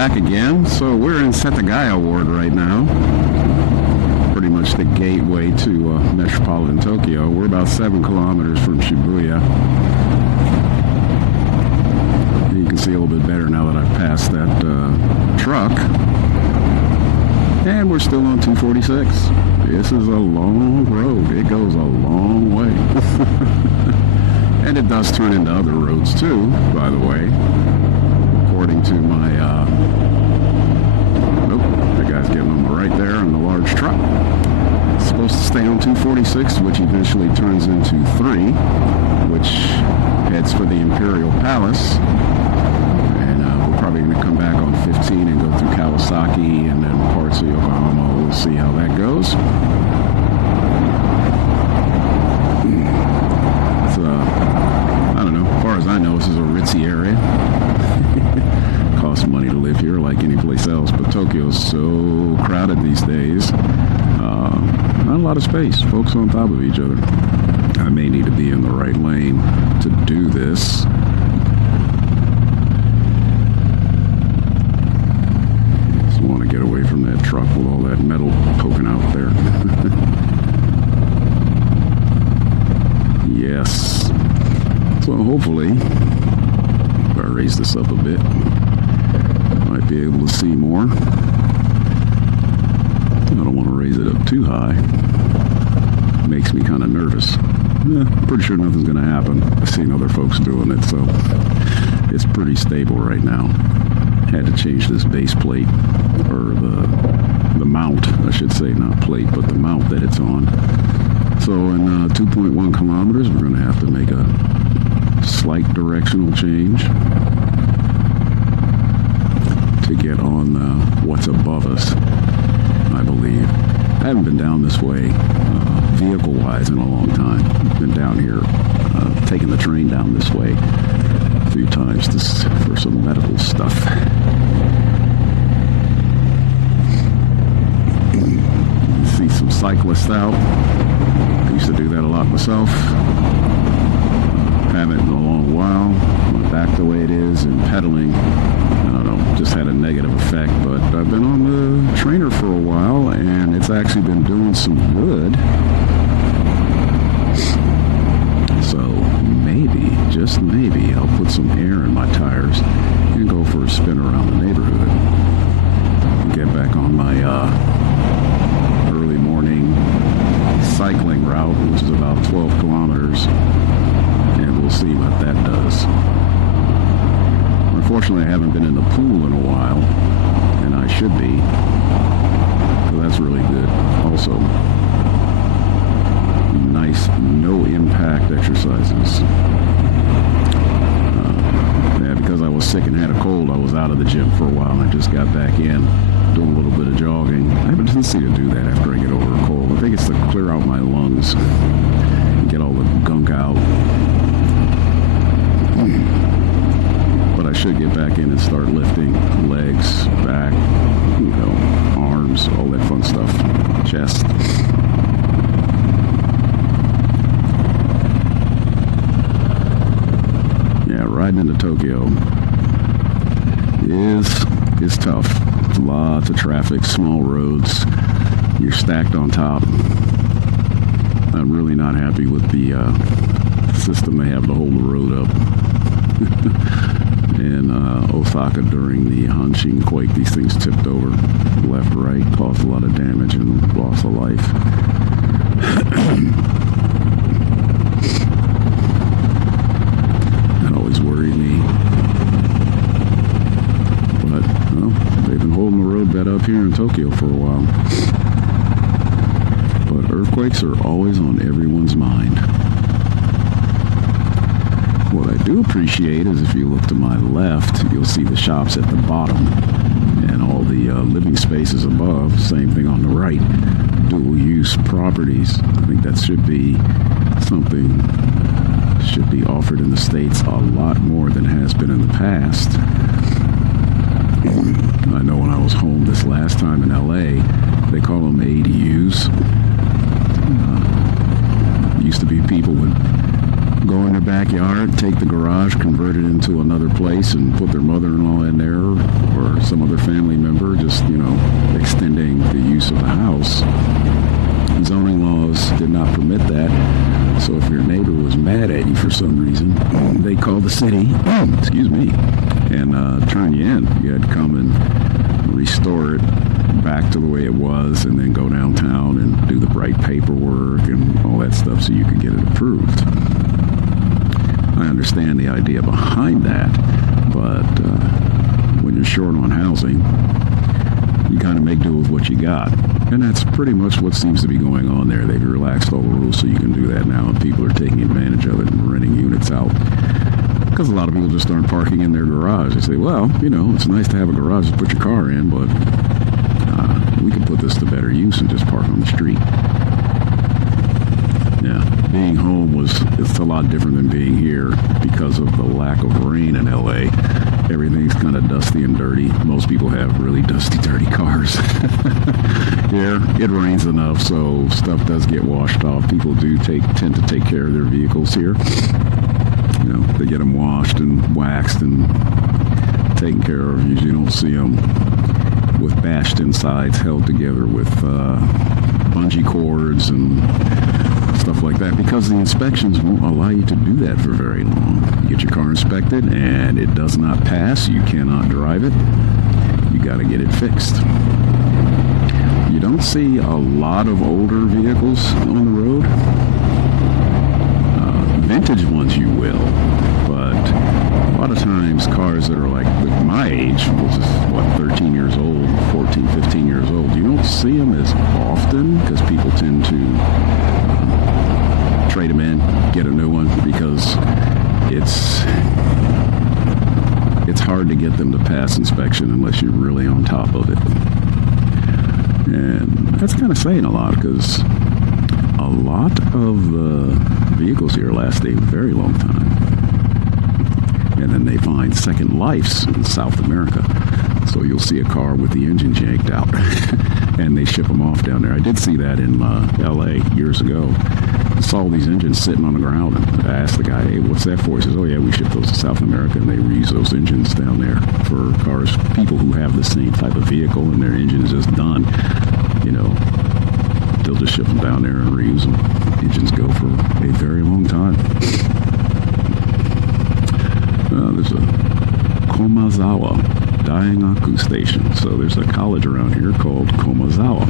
back again. So we're in Setagaya ward right now. Pretty much the gateway to metropolitan Tokyo. We're about 7 kilometers from Shibuya. You can see a little bit better now that I've passed that truck. And we're still on 246. This is a long road. It goes a long way. And it does turn into other roads too, by the way. According to my, nope, the guy's getting on the right there in the large truck. It's supposed to stay on 246, which eventually turns into 3, which heads for the Imperial Palace. And we're probably going to come back on 15 and go through Kawasaki and then parts of Yokohama. We'll see how that goes. I don't know. As far as I know, this is a ritzy area. Costs money to live here like any place else, but Tokyo's so crowded these days. Not a lot of space. Folks on top of each other. I may need to be in the right lane to do this. Just want to get away from that truck with all that metal poking out there. Yes. So hopefully, if I raise this up a bit, might be able to see more. I don't want to raise it up too high. Makes me kind of nervous. Pretty sure nothing's going to happen. I've seen other folks doing it, so it's pretty stable right now. Had to change this base plate, or the mount, I should say, not plate, but the mount that it's on. So in 2.1 kilometers, we're going to have to make a slight directional change to get on what's above us, I believe. I haven't been down this way vehicle-wise in a long time. I've been down here, taking the train down this way a few times just for some medical stuff. You see some cyclists out. I used to do that a lot myself. Haven't in a long while. Went back the way it is, and pedaling, I don't know, just had a negative effect. But I've been on the trainer for a while, and it's actually been doing some good. So maybe, just maybe, I'll put some air in my tires and go for a spin around the neighborhood and get back on my early morning cycling route, which is about 12 kilometers, and we'll see what that does. Unfortunately, I haven't been in the pool in a while, and I should be, so that's really good. Also, nice no-impact exercises. Yeah, because I was sick and had a cold, I was out of the gym for a while, and I just got back in, doing a little bit of jogging. I have a tendency to do that after I get over a cold. I think it's to clear out my lungs and get all the gunk out. But I should get back in and start lifting legs, back, arms, all that fun stuff, chest. Yeah, riding into Tokyo is tough. Lots of traffic, small roads. You're stacked on top. I'm really not happy with the system they have to hold the road up. In Osaka during the Hanshin quake, these things tipped over left, right, caused a lot of damage and loss of life. That always worried me. But, well, they've been holding the roadbed up here in Tokyo for a while. But earthquakes are always on everyone's mind. What I do appreciate is if you look to my left, you'll see the shops at the bottom and all the living spaces above. Same thing on the right. Dual use properties. I think that should be something should be offered in the States a lot more than has been in the past. I know when I was home this last time in LA, they call them ADUs. Used to be people would go in their backyard, take the garage, convert it into another place, and put their mother-in-law in there or some other family member, just, extending the use of the house. Zoning laws did not permit that. So if your neighbor was mad at you for some reason, they called the city, and turn you in. You had to come and restore it back to the way it was, and then go downtown and do the right paperwork and all that stuff so you could get it approved. I understand the idea behind that, but when you're short on housing, you kind of make do with what you got. And that's pretty much what seems to be going on there. They've relaxed all the rules so you can do that now, and people are taking advantage of it and renting units out. Because a lot of people just aren't parking in their garage. They say, well, it's nice to have a garage to put your car in, but we can put this to better use and just park on the street. Yeah, being home it's a lot different than being here because of the lack of rain in LA. Everything's kind of dusty and dirty. Most people have really dusty, dirty cars. Here, it rains enough, so stuff does get washed off. People do tend to take care of their vehicles here. They get them washed and waxed and taken care of. Usually don't see them with bashed insides held together with bungee cords and stuff like that, because the inspections won't allow you to do that for very long. You get your car inspected and it does not pass, you cannot drive it. You got to get it fixed. You don't see a lot of older vehicles on the road. Vintage ones you will, but a lot of times cars that are like with my age, which is 13 years old, 14, 15 years old, you don't see them as often because people tend to trade them in, get a new one, because it's hard to get them to pass inspection unless you're really on top of it. And that's kind of saying a lot, because a lot of the vehicles here last a very long time. And then they find second lives in South America. So you'll see a car with the engine yanked out and they ship them off down there. I did see that in LA years ago. I saw these engines sitting on the ground, and I asked the guy, hey, what's that for? He says, oh yeah, we ship those to South America, and they reuse those engines down there for cars, people who have the same type of vehicle and their engine is just done. They'll just ship them down there and reuse them. Engines go for a very long time. There's a Komazawa Daingaku station. So there's a college around here called Komazawa.